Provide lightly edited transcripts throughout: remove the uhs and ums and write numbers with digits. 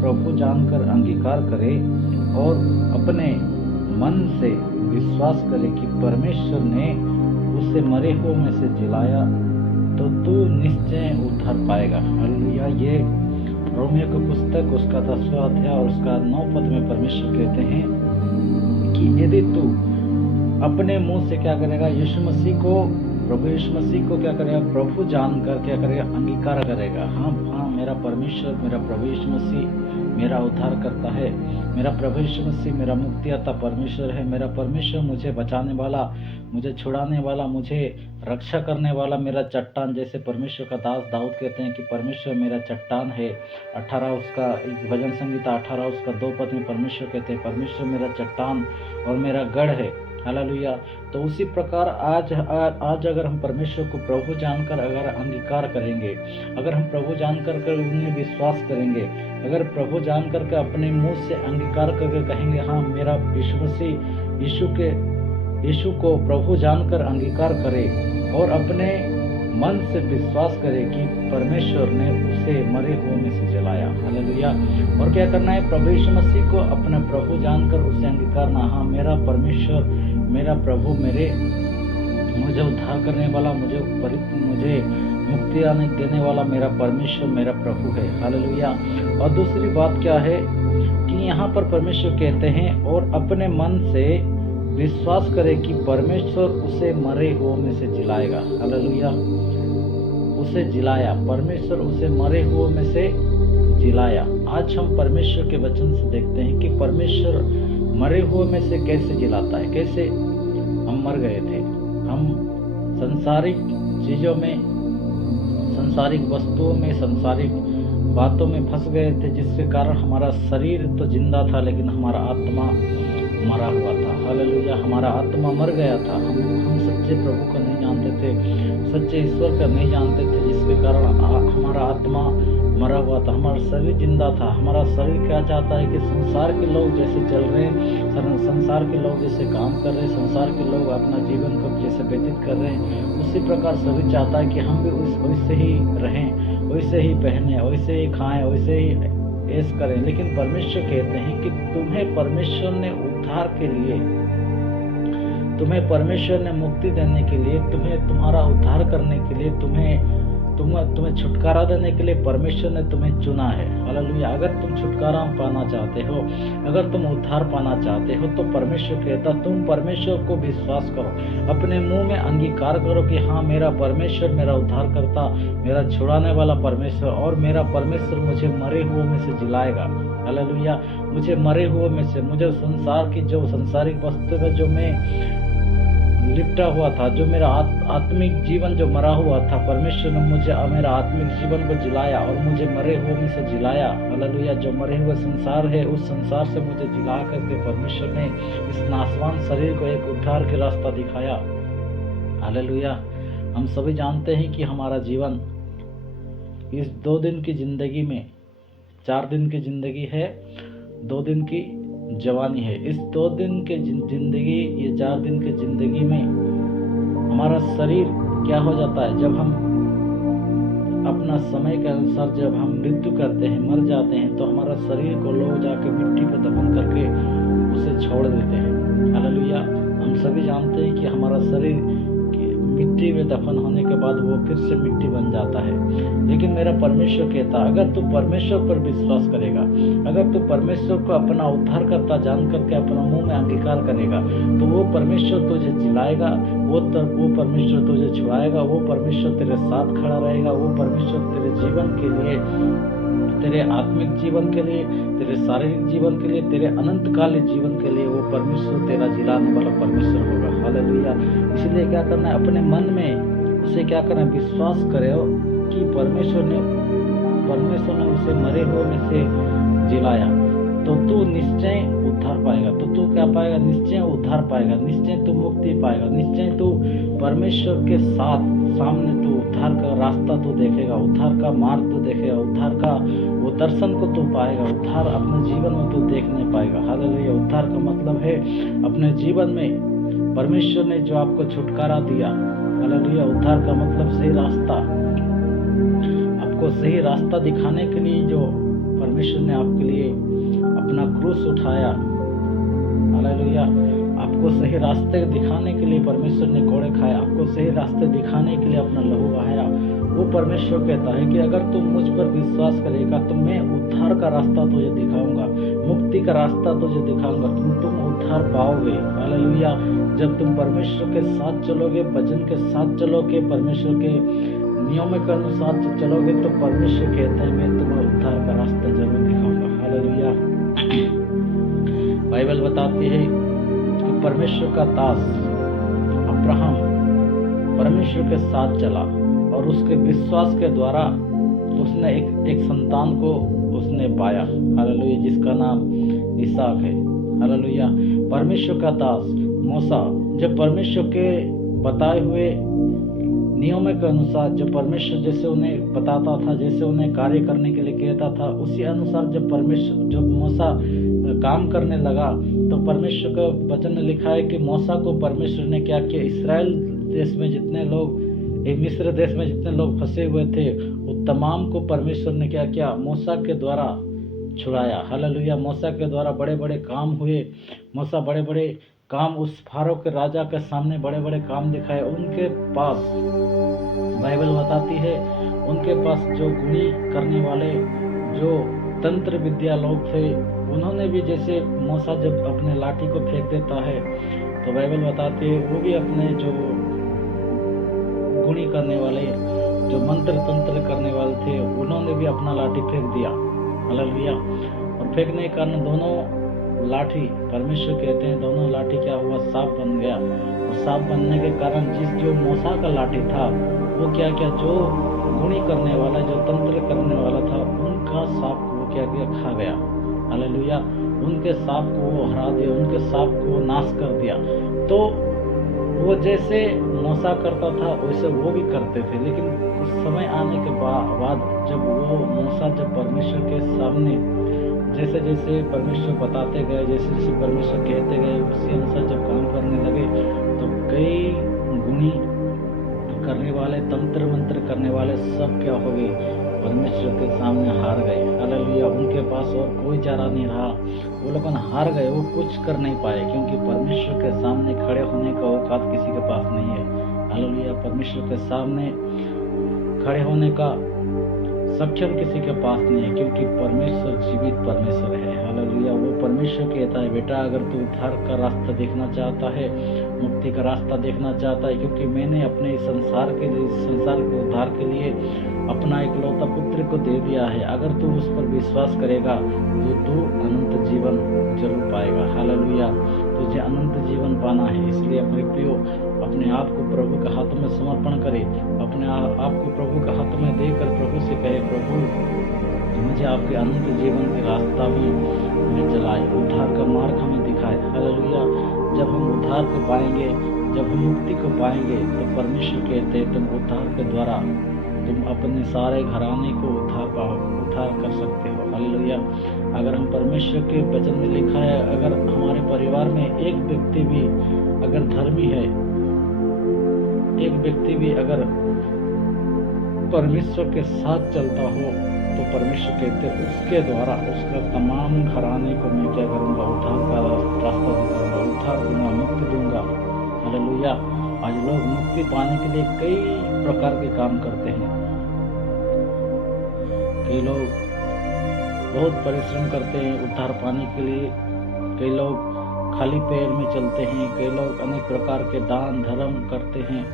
प्रभु जानकर अंगीकार करे और अपने मन से विश्वास करे कि परमेश्वर ने उसे मरे हुए में से जिलाया, तो तू निश्चय उद्धार पाएगा। हालेलुया। ये रोमियो की पुस्तक उसका 10वां अध्याय और उसका 9 पद में परमेश्वर कहते हैं कि यदि तू अपने मुंह से क्या करेगा, यीशु मसीह को, प्रभु यीशु मसीह को क्या करेगा, प्रभु जानकर क्या करेगा, अंगीकार करेगा। हाँ, मेरा परमेश्वर, मेरा प्रभु यीशु मसीह मेरा उद्धार करता है, मेरा प्रभु यीशु मसीह मेरा मुक्तिदाता परमेश्वर है, मेरा परमेश्वर मुझे बचाने वाला, मुझे छुड़ाने वाला, मुझे रक्षा करने वाला, मेरा चट्टान, जैसे परमेश्वर का दास दाऊद कहते हैं कि परमेश्वर मेरा चट्टान है। 18 उसका भजन संगीता 18 उसका 2 पद में परमेश्वर कहते हैं परमेश्वर मेरा चट्टान और मेरा गढ़ है। हालेलुया। तो उसी प्रकार आज अगर हम परमेश्वर को प्रभु जानकर अगर अंगीकार करेंगे, अगर हम प्रभु जानकर उन्हें विश्वास करेंगे, अगर प्रभु जानकर के अपने मुंह से अंगीकार करके कहेंगे हाँ मेरा यीशु मसीह, यीशु को प्रभु जानकर अंगीकार करे और अपने मन से विश्वास करे कि परमेश्वर ने उसे मरे हुए में से जलाया। हालेलुया। और क्या करना है, प्रभु यीशु मसीह को अपना प्रभु जानकर उसे अंगीकारना, हाँ मेरा परमेश्वर, मेरा प्रभु, मुझे उद्धार करने वाला, मुझे मुक्ति देने वाला मेरा परमेश्वर, मेरा प्रभु है। हालेलुया। और दूसरी बात क्या है कि यहाँ पर परमेश्वर कहते हैं और अपने मन से विश्वास करे कि परमेश्वर उसे मरे हुए में से जिलाएगा। हालेलुया। उसे जिलाया, परमेश्वर उसे मरे हुए में से जिलाया। आज हम परमेश्वर के वचन से देखते हैं कि परमेश्वर मरे हुए में से कैसे जिलाता है। कैसे? हम मर गए थे, हम संसारिक चीजों में, संसारिक वस्तुओं में, संसारिक बातों में फंस गए थे, जिसके कारण हमारा शरीर तो जिंदा था लेकिन हमारा आत्मा मरा हुआ था। हालेलुया। हमारा आत्मा मर गया था। हम सच्चे प्रभु को नहीं जानते थे, सच्चे ईश्वर का नहीं जानते थे, जिसके कारण हमारा आत्मा मरा हुआ था, हमारा शरीर जिंदा था। हमारा शरीर क्या चाहता है कि संसार के लोग जैसे चल रहे हैं, संसार के लोग जैसे काम कर रहे हैं, संसार के लोग अपना जीवन को जैसे व्यतीत कर रहे हैं, उसी प्रकार शरीर चाहता है कि हम भी वैसे ही रहें, वैसे ही पहने, वैसे ही खाएं, वैसे ही ऐश करें। लेकिन परमेश्वर कहते हैं कि तुम्हें परमेश्वर ने उद्धार के लिए, तुम्हें परमेश्वर ने मुक्ति देने के लिए, तुम्हारा उद्धार करने के लिए, तुम्हें छुटकारा देने के लिए परमेश्वर ने तुम्हें चुना है। हालेलुया। अगर तुम छुटकारा पाना चाहते हो, अगर तुम उद्धार पाना चाहते हो, तो परमेश्वर कहता तुम परमेश्वर को विश्वास करो, अपने मुंह में अंगीकार करो कि हाँ मेरा परमेश्वर मेरा उद्धार करता, मेरा छुड़ाने वाला परमेश्वर, और मेरा परमेश्वर मुझे मरे हुए में से जिलाएगा। हालेलुया। मुझे मरे हुए में से, मुझे संसार की जो संसारिक वस्तु है, जो मैं लिपटा हुआ था, जो मेरा आत्मिक जीवन जो मरा हुआ था, परमेश्वर ने मुझे मेरा आत्मिक जीवन को जिलाया और मुझे मरे हुए में से जिलाया। हालेलुया। जो मरे हुए संसार है, उस संसार से मुझे जिला करके परमेश्वर ने इस नाशवान शरीर को एक उद्धार के रास्ता दिखाया। हालेलुया। हम सभी जानते हैं कि हमारा जीवन इस 2 दिन की जिंदगी में, 4 दिन की जिंदगी है, 2 दिन की जवानी है। इस 2 दिन के जिंदगी, ये 4 दिन की जिंदगी में हमारा शरीर क्या हो जाता है, जब हम अपना समय के अनुसार जब हम मृत्यु करते हैं, मर जाते हैं, तो हमारा शरीर को लोग जाके मिट्टी पर दफन करके उसे छोड़ देते हैं। हालेलुया। हम सभी जानते हैं कि हमारा शरीर मिट्टी में दफन होने के बाद वो फिर से मिट्टी बन जाता है। लेकिन मेरा परमेश्वर कहता, अगर तू परमेश्वर पर विश्वास करेगा, अगर तू परमेश्वर को अपना उद्धार करता जान करके अपना मुंह में अंगीकार करेगा, तो वो परमेश्वर तुझे जिलाएगा, वो परमेश्वर तुझे छुड़ाएगा, वो परमेश्वर तेरे साथ खड़ा रहेगा, वो परमेश्वर तेरे जीवन के लिए, तेरे आत्मिक जीवन के लिए, तेरे शारीरिक जीवन के लिए, तेरे अनंतकालीन जीवन के लिए वो परमेश्वर तेरा जिलाने वाला परमेश्वर होगा। हालेलुया। इसलिए क्या करना है, अपने मन में उसे क्या करना है, विश्वास करे कि परमेश्वर ने उसे मरे हुए में से जिलाया, तो तू निश्चय उद्धार पाएगा। तो तू क्या पाएगा? निश्चय उद्धार पाएगा, निश्चय तू मुक्ति पाएगा, निश्चय तू परमेश्वर के साथ सामने तू उद्धार का रास्ता तू देखेगा, उद्धार का मार्ग तू देखेगा, उद्धार का वो दर्शन को तू पाएगा, उद्धार अपने जीवन में तू देख नहीं पाएगा। हालेलुया। उद्धार का मतलब है अपने जीवन में परमेश्वर ने जो आपको छुटकारा दिया। हालेलुया। उद्धार का मतलब सही रास्ता, आपको सही रास्ता दिखाने के लिए जो परमेश्वर ने आपके लिए अपना क्रूस उठाया। हालेलुया। आपको सही रास्ते दिखाने के लिए परमेश्वर ने कोड़े खाए, आपको सही रास्ते दिखाने के लिए अपना लहू बहाया। वो परमेश्वर कहता है कि अगर तुम मुझ पर विश्वास करेगा तो मैं उद्धार का रास्ता तुझे दिखाऊंगा, मुक्ति का रास्ता तुझे दिखाऊंगा, तुम उद्धार पाओगे। हालेलुया। जब तुम परमेश्वर के साथ चलोगे, वचन के साथ चलोगे, परमेश्वर के नियमों के अनुसार चलोगे, तो परमेश्वर कहता है मैं तुम्हें उद्धार का रास्ता जरूर दिखाऊंगा। हालेलुया। बाइबल बताती है कि परमेश्वर का दास अब्राहम परमेश्वर के साथ चला और उसके विश्वास के द्वारा उसने एक संतान को उसने पाया। हालेलुया। जिसका नाम इसहाक है। हालेलुया। परमेश्वर का दास मूसा जब परमेश्वर के बताए हुए नियमों के अनुसार, जब परमेश्वर जैसे उन्हें बताता था, जैसे उन्हें कार्य करने के लिए कहता था, उसी अनुसार जब मूसा काम करने लगा तो परमेश्वर का वचन में लिखा है कि मूसा को परमेश्वर ने क्या किया, इस्राएल देश में जितने लोग, मिस्र देश में जितने लोग फंसे हुए थे, वो तमाम को परमेश्वर ने क्या किया, मूसा के द्वारा छुड़ाया। हालेलुया। मूसा के द्वारा बड़े बड़े काम हुए। मूसा बड़े बड़े काम उस फारो के राजा के सामने बड़े बड़े काम दिखाए। उनके पास बाइबल बताती है, उनके पास जो गुणी करने वाले, जो तंत्र विद्या लोग थे, उन्होंने भी जैसे मूसा जब अपने लाठी को फेंक देता है तो बाइबल बताती है वो भी अपने जो गुणी करने वाले, जो मंत्र तंत्र करने वाले थे, उन्होंने भी अपना लाठी फेंक दिया। हालेलुया। और फेंकने के कारण दोनों लाठी, परमेश्वर कहते हैं दोनों लाठी क्या हुआ, सांप बन गया। और सांप बनने के कारण जो मूसा का लाठी था वो क्या, जो गुणी करने वाला, जो तंत्र करने वाला था, उनका सांप को क्या किया, खा गया। हालेलुया। उनके सांप को वो हरा दिया, उनके सांप को नाश कर दिया। तो वो जैसे मूसा करता था वैसे वो भी करते थे, लेकिन कुछ समय आने के बाद जब वो मूसा जब परमेश्वर के सामने जैसे जैसे परमेश्वर बताते गए, जैसे जैसे परमेश्वर कहते गए, उसी अनुसार जब काम करने लगे तो कई गुणी करने वाले, तंत्र मंत्र करने वाले सब क्या हो गए, परमेश्वर के सामने हार गए। हालेलुया। उनके पास और कोई चारा नहीं रहा, वो लोग हार गए, वो कुछ कर नहीं पाए, क्योंकि परमेश्वर के सामने खड़े होने का औकात किसी के पास नहीं है। हालेलुया। परमेश्वर के सामने खड़े होने का सक्षम किसी के पास नहीं है, क्योंकि परमेश्वर जीवित परमेश्वर है। हालेलुया। वो परमेश्वर कहता है बेटा अगर तू उद्धार का रास्ता देखना चाहता है, मुक्ति का रास्ता देखना चाहता है, क्योंकि मैंने अपने इस संसार के उद्धार के लिए अपना इकलौता पुत्र को दे दिया है। अगर तू उस पर विश्वास करेगा तो तू अनंत जीवन जरूर पाएगा। हालेलुया। तुझे अनंत जीवन पाना है, इसलिए अपने प्रियो अपने आप को प्रभु के हाथों में समर्पण करे, अपने आप को प्रभु के हाथों में देकर प्रभु से कहे, प्रभु मुझे आपके अनंत जीवन के रास्ता में चलाए, उद्धार का मार्ग हमें दिखाए। हालेलुया। जब हम उद्धार को पाएंगे, जब हम मुक्ति को पाएंगे, तो परमेश्वर कहते हैं तुम उद्धार के द्वारा तुम अपने सारे घराने को उद्धार कर सकते हो। हालेलुया। अगर हम परमेश्वर के वचन में लिखा है, अगर हमारे परिवार में एक व्यक्ति भी अगर धर्मी है, एक व्यक्ति भी अगर परमेश्वर के साथ चलता हो, तो परमेश्वर कहते हैं उसके द्वारा उसका तमाम घराने को मैं क्या करूँगा, उद्धार का रास्ता दिखाऊंगा, उद्धार दूंगा, मुक्ति दूंगा। हालेलुया। आज लोग मुक्ति पाने के लिए कई प्रकार के काम करते हैं। कई लोग बहुत परिश्रम करते हैं उद्धार पाने के लिए, कई लोग खाली पैर में चलते हैं, कई लोग अनेक प्रकार के दान धर्म करते हैं,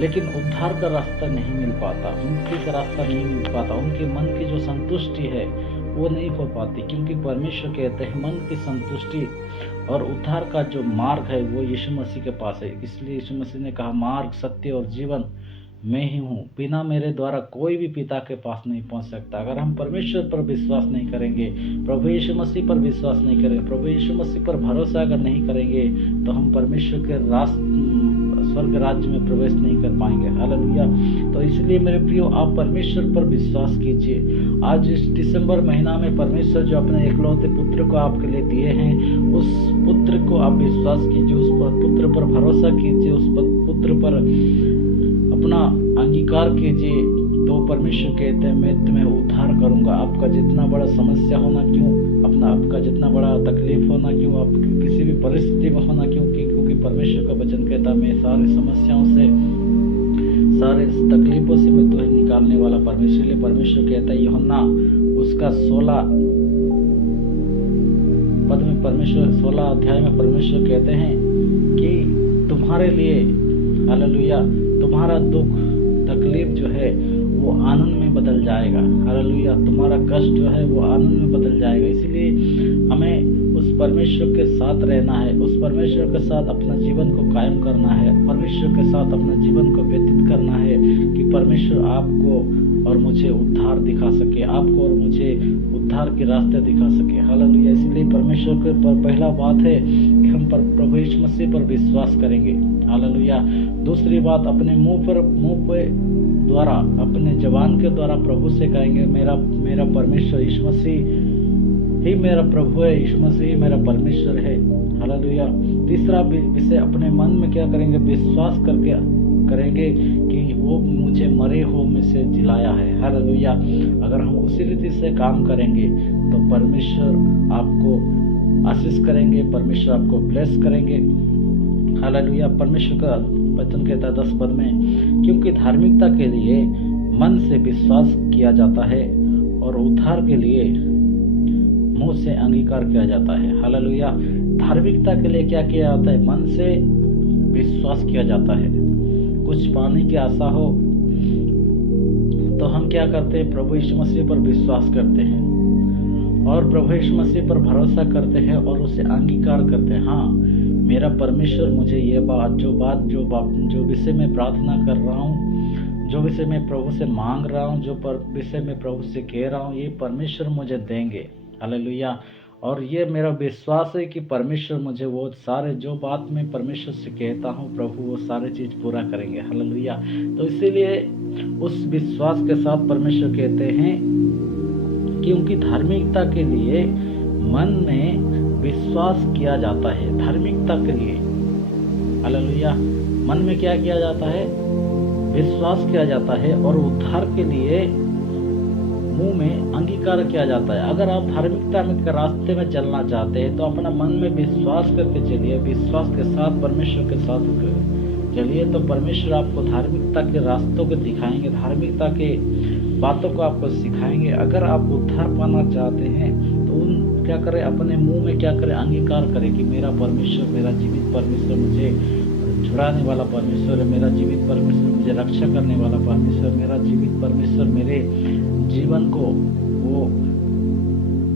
लेकिन उद्धार का रास्ता नहीं मिल पाता, मुक्ति का रास्ता नहीं मिल पाता, उनके मन की जो संतुष्टि है वो नहीं हो पाती, क्योंकि परमेश्वर कहते हैं मन की संतुष्टि और उद्धार का जो मार्ग है वो यीशु मसीह के पास है। इसलिए यीशु मसीह ने कहा मार्ग, सत्य और जीवन मैं ही हूँ, बिना मेरे द्वारा कोई भी पिता के पास नहीं पहुँच सकता। अगर हम परमेश्वर पर विश्वास नहीं करेंगे, प्रभु यीशु मसीह पर विश्वास नहीं करेंगे, प्रभु यीशु मसीह पर भरोसा अगर नहीं करेंगे, तो हम परमेश्वर के स्वर्ग राज्य में प्रवेश नहीं कर पाएंगे। हालेलुया। तो इसलिए मेरे प्रियो आप परमेश्वर पर विश्वास कीजिए। आज इस दिसंबर महीना में परमेश्वर जो अपने एकलौते पुत्र को आपके लिए दिए हैं, उस पुत्र को आप विश्वास कीजिए, उस पुत्र पर भरोसा कीजिए, उस पुत्र पर अपना अंगीकार कीजिए, तो परमेश्वर कहते हैं मैं तुम्हें उद्धार करूंगा। आपका जितना बड़ा समस्या होना क्यों, आपका जितना बड़ा तकलीफ होना क्यों, आप किसी भी परिस्थिति में होना क्यों, क्योंकि परमेश्वर का वचन कहता है मैं सारी समस्याओं से, सारे तकलीफों से मैं तुम्हें निकालने वाला परमेश्वर। लिए परमेश्वर कहता है यूहन्ना उसका 16 पद में, परमेश्वर 16 अध्याय में परमेश्वर कहते हैं कि तुम्हारे लिए, हालेलुया, तुम्हारा दुख तकलीफ जो है वो आनंद में बदल जाएगा। हालेलुया, तुम्हारा कष्ट जो है वो आनंद में बदल जाएगा। इसीलिए हमें उस परमेश्वर के साथ रहना है, उस परमेश्वर के साथ अपना जीवन को कायम करना है, परमेश्वर के साथ अपना जीवन को व्यतीत करना है कि परमेश्वर आपको और मुझे उद्धार दिखा सके, आपको और मुझे उद्धार के रास्ते दिखा सके। हालेलुया, इसलिए परमेश्वर के पर पहला बात है कि हम पर प्रभु यीशु मसीह पर विश्वास करेंगे। हालेलुया, दूसरी बात अपने मुंह पे द्वारा, अपने जबान के द्वारा प्रभु से कहेंगे मेरा परमेश्वर यीशु मसीह ही मेरा प्रभु है, यीशु मसीह मेरा परमेश्वर है। हालेलुया, तीसरा विषय अपने मन में क्या करेंगे, विश्वास करके करेंगे कि वो मुझे मरे हुए में से जिलाया है। हालेलुया, अगर हम उसी रीति से काम करेंगे तो परमेश्वर आपको आशीष करेंगे, परमेश्वर आपको ब्लेस करेंगे। हालेलुया, परमेश्वर का वचन कहता है 10 पद में, क्योंकि धार्मिकता के लिए मन से विश्वास किया जाता है और उद्धार के लिए मुंह से अंगीकार किया जाता है। हालेलुया, धार्मिकता के लिए क्या किया जाता है, मन से विश्वास किया जाता है। कुछ पाने की आशा हो तो हम क्या करते हैं, प्रभु यीशु मसीह पर विश्वास करते हैं और प्रभु यीशु मसीह पर भरोसा करते हैं और उसे अंगीकार करते हैं। हाँ, मेरा परमेश्वर मुझे ये जो विषय में प्रार्थना कर रहा हूँ, जो विषय मैं प्रभु से मांग रहा हूँ, जो विषय मैं प्रभु से कह रहा हूँ, ये परमेश्वर मुझे देंगे। हालेलुया, और ये मेरा विश्वास है कि परमेश्वर मुझे वो सारे जो बात मैं परमेश्वर से कहता हूँ, प्रभु वो सारे चीज़ पूरा करेंगे। हालेलुया, तो इसीलिए उस विश्वास के साथ परमेश्वर कहते हैं क्योंकि धार्मिकता के लिए मन में विश्वास किया जाता है। धार्मिकता के लिए, हालेलुया, मन में क्या किया जाता है, विश्वास किया जाता है और उद्धार के लिए मुंह में अंगीकार किया जाता है। अगर आप धार्मिकता के रास्ते में चलना चाहते हैं तो अपना मन में विश्वास करके चलिए, विश्वास के साथ परमेश्वर के साथ चलिए, तो परमेश्वर आपको धार्मिकता के रास्तों को दिखाएंगे, धार्मिकता के बातों को आपको सिखाएंगे। अगर आप उद्धार पाना चाहते हैं तो क्या करें, अपने मुंह में क्या करें, अंगीकार करें कि मेरा परमेश्वर, मेरा जीवित परमेश्वर मुझे छुड़ाने वाला परमेश्वर है, मेरा जीवित परमेश्वर मुझे रक्षा करने वाला परमेश्वर, मेरा जीवित परमेश्वर मेरे जीवन को वो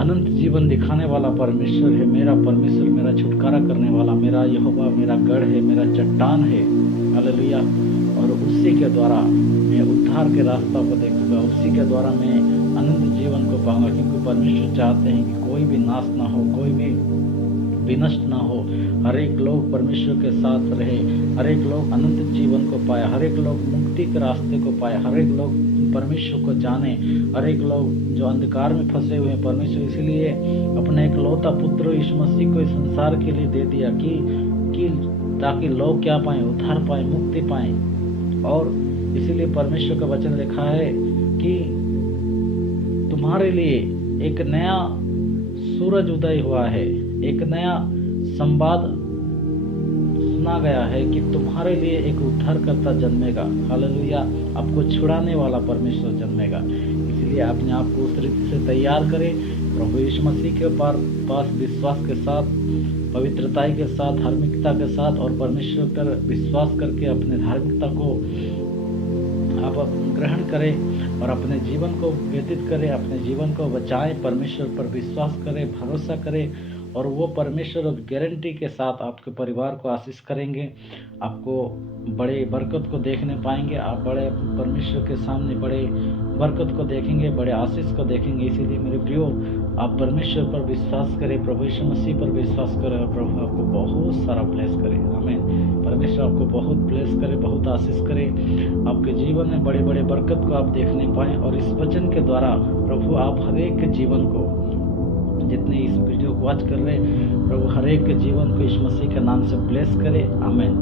अनंत जीवन दिखाने वाला परमेश्वर है। मेरा परमेश्वर मेरा छुटकारा करने वाला, मेरा यहोवा मेरा गढ़ है, मेरा चट्टान है। हालेलुया, और उसी के द्वारा मैं उद्धार के रास्ता को देखूंगा, उसी के द्वारा मैं अनंत जीवन को पाऊंगा, क्योंकि परमेश्वर चाहते हैं कि कोई भी नाश ना हो, कोई भी विनष्ट ना हो, हर एक लोग परमेश्वर के साथ रहे, हर एक लोग अनंत जीवन को पाए, हर एक लोग मुक्ति के रास्ते को पाए, हर एक लोग परमेश्वर को जाने, हर एक लोग जो अंधकार में फंसे हुए हैं परमेश्वर इसलिए अपने एक लौता पुत्र यीशु मसीह को इस संसार के लिए दे दिया कि ताकि लोग क्या पाएं, उद्धार पाएं, मुक्ति पाएं। और इसीलिए परमेश्वर का वचन लिखा है कि तुम्हारे लिए एक नया सूरज उदय हुआ है, एक नया संवाद सुना गया है कि तुम्हारे लिए एक उद्धारकर्ता जन्मेगा। हालेलुया, आपको छुड़ाने वाला परमेश्वर जन्मेगा। इसलिए अपने आप को उस रीति से तैयार करें, प्रभु यीशु मसीह के पास विश्वास के साथ, पवित्रता के साथ, धार्मिकता के साथ और परमेश्वर पर विश्वास करके अपने धार्मिकता को आप ग्रहण करें और अपने जीवन को व्यतीत करें, अपने जीवन को बचाएं, परमेश्वर पर विश्वास करें, भरोसा करें और वो परमेश्वर गारंटी के साथ आपके परिवार को आशीष करेंगे। आपको बड़े बरकत को देखने पाएंगे, आप बड़े परमेश्वर के सामने बड़े बरकत को देखेंगे, बड़े आशीष को देखेंगे। इसीलिए मेरे प्रियो, आप परमेश्वर पर विश्वास करें, प्रभु यीशु मसीह पर विश्वास करें और प्रभु आपको बहुत सारा ब्लेस करे। आमीन। परमेश्वर आपको बहुत ब्लेस करे, बहुत आशीष करे, आपके जीवन में बड़े बड़े बरकत को आप देखने पाएँ और इस वचन के द्वारा प्रभु आप हर एक के जीवन को, जितने इस वीडियो को वॉच कर रहे हैं, प्रभु हर एक के जीवन को यीशु मसीह के नाम से ब्लेस करे। आमीन।